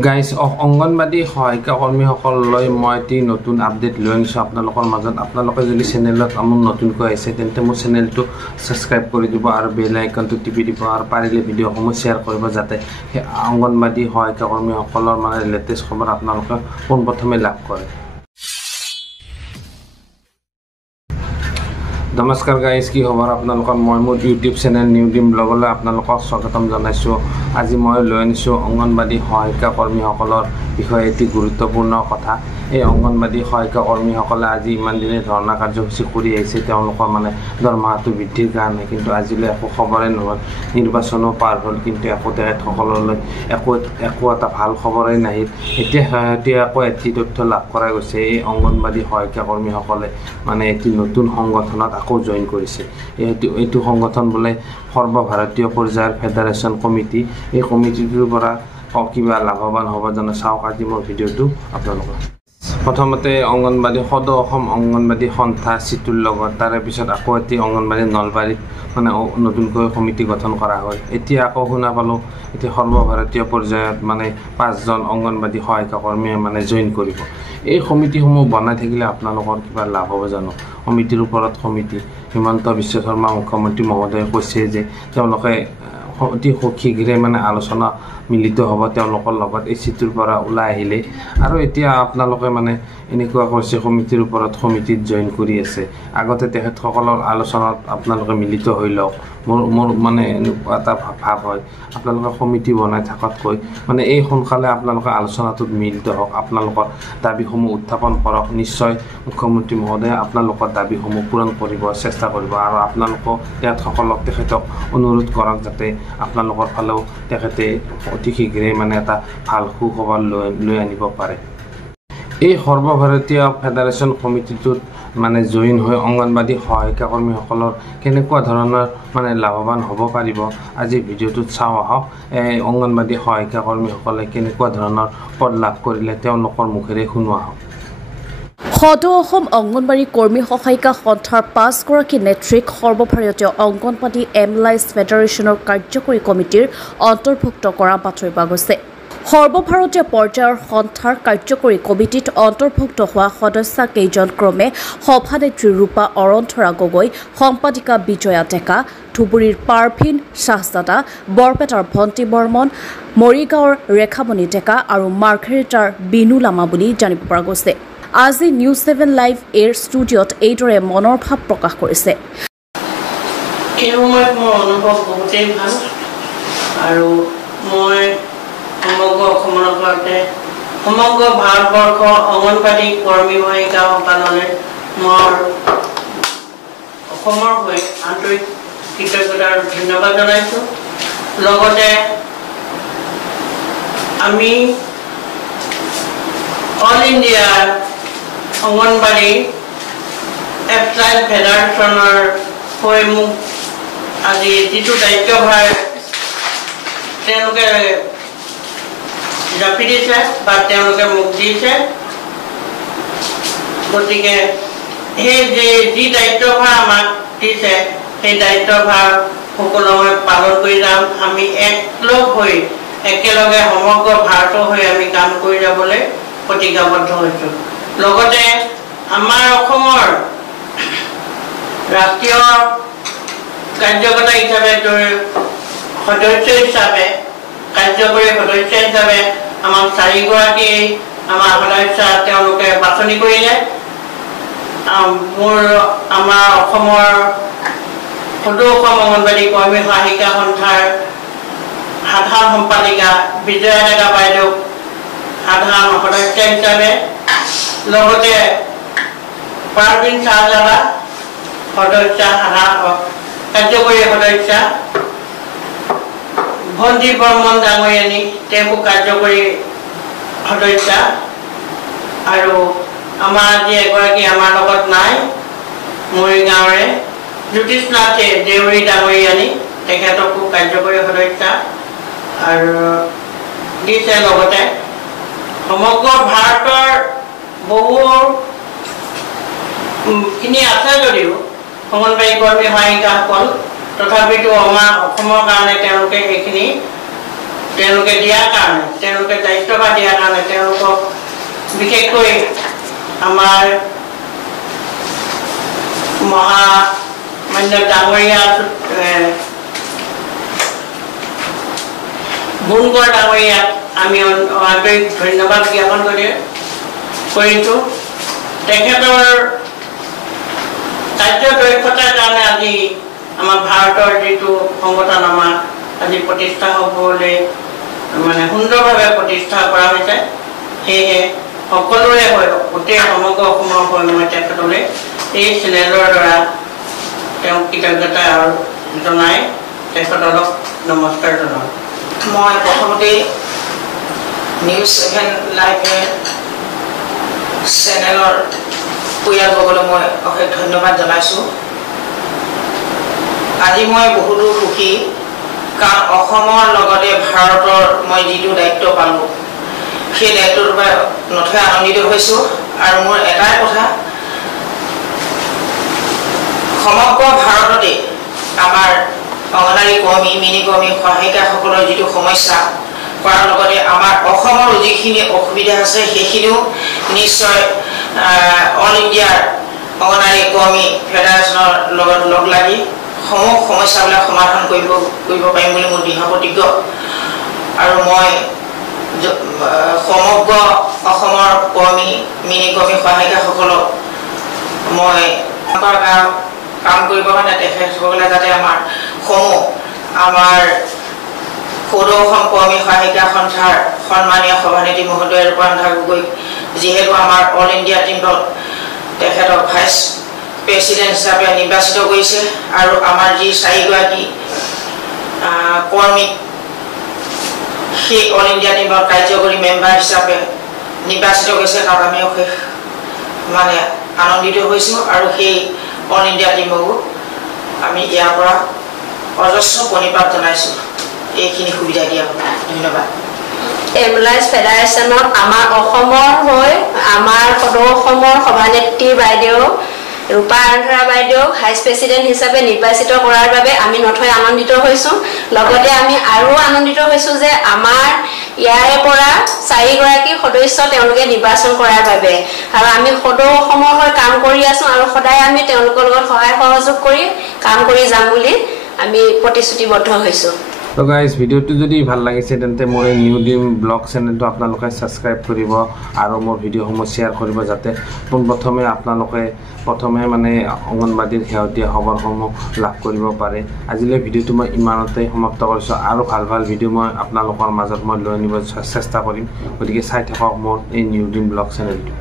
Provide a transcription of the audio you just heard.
Guys anganwadi সহায়িকা কৰ্মীসকললৈ মই এটি নতুন আপডেট লৈ আনিছোঁ আপোনালোকৰ মাজত। আপোনালোকে যদি চেনেলত মোৰ নতুনকৈ আহিছে তেন্তে মোৰ চেনেলটো ছাবস্ক্ৰাইব কৰি দিব আৰু বেল আইকনটো টিপি দিব আৰু পাৰিলে ভিডিঅ'সমূহ শ্বেয়াৰ কৰিব যাতে সেই অংগনবাদী সহায়িকা কৰ্মীসকলৰ লেটেষ্ট খবৰ আপোনালোকে পোনপ্ৰথমে লাভ কৰে। নমস্কাৰ গাইজ, কি খবৰ আপোনালোকৰ? মই মোৰ ইউটিউব চেনেল নিউ ডিম ব্লগলৈ আপোনালোকক স্বাগতম জনাইছোঁ। আজি মই লৈ আনিছোঁ অংগনবাদী সহায়িকা কৰ্মীসকলৰ বিষয়ে এটি গুৰুত্বপূৰ্ণ কথা। এই অংগনবাদী সহায়িকা কৰ্মীসকলে আজি ইমান দিনে ধৰ্ণা কাৰ্যসূচী কৰি আহিছে তেওঁলোকৰ দৰমহাটো বৃদ্ধিৰ কাৰণে, কিন্তু আজিলৈ একো খবৰে নহ'ল। নিৰ্বাচনো পাৰ হ'ল কিন্তু একো তেখেতসকললৈ একো এটা ভাল খবৰেই নাহিল। এতিয়া আকৌ এটি তথ্য লাভ কৰা গৈছে, এই অংগনবাদী সহায়িকা কৰ্মীসকলে এটি নতুন সংগঠনত আকৌ জইন কৰিছে। এইটো সংগঠন বোলে সৰ্বভাৰতীয় পৰ্যায়ৰ ফেডাৰেশ্যন কমিটি। এই কমিটিটোৰ পৰা কিবা লাভৱান হ'ব জানো, চাওক আজি মোৰ ভিডিঅ'টো আপোনালোকৰ। প্ৰথমতে অংগনবাদী সদৌ অসম অংগনবাদী সন্থা চিটুৰ লগত, তাৰে পিছত আকৌ এটি অংগনবাদী নলবাৰীত নতুনকৈ কমিটি গঠন কৰা হয়। এতিয়া আকৌ শুনা পালোঁ এতিয়া সৰ্বভাৰতীয় পৰ্যায়ত 5জন অংগনবাদী সহায়িকা কৰ্মীয়ে জইন কৰিব। এই সমিতিসমূহ বনাই থাকিলে আপোনালোকৰ কিবা লাভ হ'ব জানো? সমিতিৰ ওপৰত সমিতি। হিমন্ত বিশ্ব শৰ্মা মুখ্যমন্ত্ৰী মহোদয়ে কৈছে যে তেওঁলোকে অতি শীঘ্ৰে আলোচনা মিলিত হ'ব তেওঁলোকৰ লগত এই চিটুৰ পৰা ওলাই আহিলে। আৰু এতিয়া আপোনালোকে এনেকুৱা কৰিছে, সমিতিৰ ওপৰত সমিতিত জইন কৰি আছে। আগতে তেখেতসকলৰ আলোচনাত আপোনালোকে মিলিত হৈ লওক। মোৰ এনেকুৱা এটা ভাৱ হয়, আপোনালোকে সমিতি বনাই থকাতকৈ এই সোনকালে আপোনালোকে আলোচনাটোত মিলিত হওক, আপোনালোকৰ দাবীসমূহ উত্থাপন কৰক। নিশ্চয় মুখ্যমন্ত্ৰী মহোদয়ে আপোনালোকৰ দাবীসমূহ পূৰণ কৰিব চেষ্টা কৰিব আৰু তেখেতক অনুৰোধ কৰক যাতে আপোনালোকৰ ফালেও তেখেতে অতি শীঘ্ৰে এটা ভাল সুখবৰ লৈ আনিব পাৰে। এই সৰ্বভাৰতীয় ফেডাৰেশ্যন কমিটিটোত জইন হৈ অংগনবাদী সহায়িকা কৰ্মীসকলৰ কেনেকুৱা ধৰণৰ লাভৱান হ'ব পাৰিব, আজি ভিডিঅ'টোত চাওঁ আহক। এই অংগনবাদী সহায়িকা কৰ্মীসকলে কেনেকুৱা ধৰণৰ পদ লাভ কৰিলে তেওঁলোকৰ মুখেৰে শুনোৱা হওক। সদৌ অসম অংগনবাড়ী কৰ্মী সহায়িকা সন্থাৰ 5গৰাকী নেত্ৰীক সৰ্বভাৰতীয় অংগনবাড়ী এমপ্লয়িজ ফেডাৰেশ্যনৰ কাৰ্যকৰী কমিটিৰ অন্তৰ্ভুক্ত কৰা বাতৰি পোৱা গৈছে। সৰ্বভাৰতীয় পৰ্যায়ৰ সন্থাৰ কাৰ্যকৰী কমিটিত অন্তৰ্ভুক্ত হোৱা সদস্য কেইজন ক্ৰমে সভানেত্ৰী ৰূপা অৰন্ধৰা গগৈ, সম্পাদিকা বিজয়া ডেকা, ধুবুৰীৰ পাৰভিন শ্বাহজাদা, বৰপেটাৰ ভণ্টি বৰ্মন, মৰিগাঁৱৰ ৰেখামণি ডেকা আৰু মাৰ্ঘেৰিটাৰ বিনু লামা বুলি জানিব পৰা গৈছে। আজি নিউজ 7 লাইভ এৰ ষ্টুডিঅ'ত এইদৰে মনৰ ভাৱ প্ৰকাশ কৰিছে। এই সময়ত মোৰ অনুভৱ বহুতেই ভাল আৰু মই সমগ্ৰ অসমৰ লগতে সমগ্ৰ ভাৰতবৰ্ষ অংগনবাদী কৰ্মী সহায়িকাসকললৈ মই অসমৰ হৈ আন্তৰিক কৃতজ্ঞতা আৰু ধন্যবাদ জনাইছোঁ। লগতে আমি অল ইণ্ডিয়া অংগনবাড়ী এমপ্লয়িজ ফেডাৰেশ্যনৰ হৈ মোক আজি যিটো দায়িত্বভাৰ তেওঁলোকে জাপি দিছে বা তেওঁলোকে মোক দিছে, গতিকে সেই যি দায়িত্বভাৰ আমাক দিছে সেই দায়িত্বভাৰ সকলো মই পালন কৰি যাম। আমি একলগ হৈ একেলগে সমগ্ৰ ভাৰতৰ হৈ আমি কাম কৰি যাবলৈ প্ৰতিজ্ঞাবদ্ধ হৈছোঁ। লগতে আমাৰ অসমৰ ৰাষ্ট্ৰীয় কাৰ্যকৰ্তা হিচাপে সদস্য হিচাপে কাৰ্যকৰী সদস্য হিচাপে আমাক 4গৰাকী আমাৰ সদস্য তেওঁলোকে বাছনি কৰিলে। আমাৰ অসমৰ সদৌ অসম অংগনবাড়ী কৰ্মী সহায়িকা সন্থাৰ সাধাৰণ সম্পাদিকা বিজয়া ডেকা বাইদেউ সাধাৰণ সদস্য হিচাপে, লগতে পাৰভিন শ্বাহজাদা সদস্য কাৰ্যকৰী সদস্য, ভণ্টি বৰ্মন ডাঙৰীয়ানী তেওঁ কাৰ্যকৰী সদস্য, আৰু আমাৰ আজি এগৰাকী আমাৰ লগত নাই, মৰিগাঁৱৰে জ্যোতিষনাথ দেউৰী ডাঙৰীয়ানী তেখেতকো কাৰ্যকৰী সদস্য আৰু দিছে। লগতে সমগ্ৰ ভাৰতৰ বহুখিনি আছে যদিও অংগনবাড়ী কৰ্মী সহায়িকাসকল, তথাপিতো আমাৰ অসমৰ কাৰণে তেওঁলোকে এইখিনি তেওঁলোকে দিয়াৰ কাৰণে, তেওঁলোকে দায়িত্বভাৰ দিয়াৰ কাৰণে তেওঁলোকক বিশেষকৈ আমাৰ মহামান্য ডাঙৰীয়া গুণগড় ডাঙৰীয়াক আমি আন্তৰিক ধন্যবাদ জ্ঞাপন কৰিছোঁ। তেখেতৰ কাৰ্যদক্ষতাৰ কাৰণে আজি আমাৰ ভাৰতৰ যিটো সংগঠননামা আজি প্ৰতিষ্ঠা হ'বলৈ মানে সুন্দৰভাৱে প্ৰতিষ্ঠা কৰা হৈছে। সেয়েহে সকলোৰে হৈ গোটেই সমগ্ৰ অসমৰ হৈ মই তেখেতলৈ এই চেনেলৰ দ্বাৰা তেওঁক কৃতজ্ঞতা জনাই তেখেতক নমস্কাৰ জনাওঁ। মই প্ৰথমতে নিউজ 7 লাইভ চেনেলৰ পৰিয়ালবৰ্গলৈ মই অশেষ ধন্যবাদ জনাইছোঁ। আজি মই বহুতো সুখী, কাৰণ অসমৰ লগতে ভাৰতৰ মই যিটো দায়িত্ব পালোঁ সেই দায়িত্বৰ পৰা নথৈ আনন্দিত হৈছোঁ। আৰু মোৰ এটাই কথা, সমগ্ৰ ভাৰততে আমাৰ অংগনবাড়ী কৰ্মী, মিনি কৰ্মী, সহায়িকাসকলৰ যিটো সমস্যা কৰাৰ লগতে আমাৰ অসমৰ যিখিনি অসুবিধা আছে সেইখিনিও নিশ্চয় অল ইণ্ডিয়াৰ অংগনবাড়ী কৰ্মী ফেডাৰেশ্যনৰ লগত লগ লাগি সমূহ সমস্যাবিলাক সমাধান কৰিব পাৰিম বুলি মোৰ দৃঢ় প্ৰতিজ্ঞ। আৰু মই সমগ্ৰ অসমৰ কৰ্মী, মিনি কৰ্মী, সহায়িকাসকলক মই কাম কৰিবৰ কাৰণে তেখেতসকলে যাতে আমাৰ সদৌ অসম কৰ্মী সহায়িকা সন্থাৰ সন্মানীয় সভানেত্ৰী মহোদয় ৰূপান্তৰ গগৈ যিহেতু আমাৰ অল ইণ্ডিয়া টিমত তেখেতক ভাইচ প্ৰেচিডেণ্ট হিচাপে নিৰ্বাচিত কৰিছে, আৰু আমাৰ যি 4গৰাকী কৰ্মীক সেই অল ইণ্ডিয়া টিমত কাৰ্যকৰী মেম্বাৰ হিচাপে নিৰ্বাচিত কৰিছে, তাত আমি অশেষ মানে আনন্দিত হৈছোঁ। আৰু সেই অল ইণ্ডিয়া টিমকো আমি ইয়াৰ পৰা অজস্ৰ প্ৰণিপাত জনাইছোঁ এইখিনি সুবিধা দিয়া। ধন্যবাদ। এমলাইজ ফেডাৰেশ্যনত আমাৰ অসমৰ হৈ আমাৰ সদৌ অসমৰ সভানেত্ৰী বাইদেউ ৰূপা আন্ধাৰা বাইদেউ ভাইচ প্ৰেচিডেণ্ট হিচাপে নিৰ্বাচিত কৰাৰ বাবে আমি নথৈ আনন্দিত হৈছোঁ। লগতে আমি আৰু আনন্দিত হৈছোঁ যে আমাৰ ইয়াৰে পৰা 4গৰাকী সদস্য তেওঁলোকে নিৰ্বাচন কৰাৰ বাবে। আৰু আমি সদৌ অসমৰ হৈ কাম কৰি আছোঁ আৰু সদায় আমি তেওঁলোকৰ লগত সহায় সহযোগ কৰি কাম কৰি যাম বুলি আমি প্ৰতিশ্ৰুতিবদ্ধ হৈছোঁ। তো গাইজ, ভিডিঅ'টো যদি ভাল লাগিছে তেন্তে মোৰ এই নিউ ডিম ব্লগ চেনেলটো আপোনালোকে ছাবস্ক্ৰাইব কৰিব আৰু মোৰ ভিডিঅ'সমূহ শ্বেয়াৰ কৰিব, যাতে প্ৰথমে মানে অংগনবাড়ীৰ শেহতীয়া খবৰসমূহ লাভ কৰিব পাৰে। আজিলৈ ভিডিঅ'টো মই ইমানতে সমাপ্ত কৰিছোঁ। আৰু ভাল ভাল ভিডিঅ' মই আপোনালোকৰ মাজত মই লৈ আনিব চেষ্টা কৰিম। গতিকে চাই থাকক মোৰ এই নিউ ডিম ব্লগ চেনেলটো।